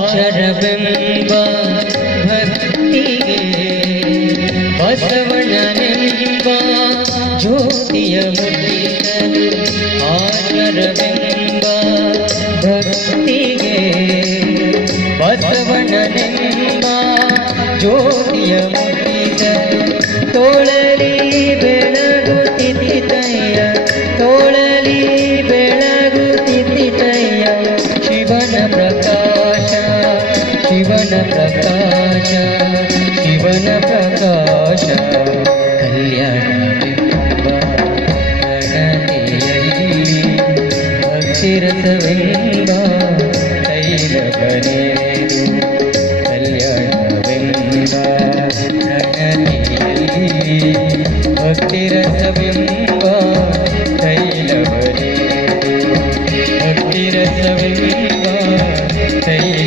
ಆಚರವೆಂಬ ಭಕ್ತಿಗೆ ಬಸವಣ್ಣನೆಂಬ ಜ್ಯೋತಿಯ ಮುಟ್ಟಿಸಲು ಆಚರವೆಂಬ ಭಕ್ತಿಗೆ ಬಸವಣ್ಣನೆಂಬ ಜ್ಯೋತಿಯ ಮುಟ್ಟಿಸಲು ತೋಳಲಿ ಬೆಳಗುತ್ತಿದ್ದಯ್ಯ ತೋಳಲಿ ಬೆಳಗುತ್ತಿದ್ದಯ್ಯ ಶಿವನ ಪ್ರಕಾಶ ಶಿವನ ಪ್ರಕಾಶ ಶಿವನ ಪ್ರಕಾಶ ಕಲ್ಯಾಣವೆಂಬ ಗಣನೆಯಲ್ಲಿ ಭಕ್ತಿರಸವೆಂಬ ತೈಲವನೆದು ಕಲ್ಯಾಣವೆಂಬ ಗಣನೆಯಲ್ಲಿ ಭಕ್ತಿರಸವೆಂಬ ತೈಲವನೆದು ಭಕ್ತಿರಸವೆಂಬ ತೈಲ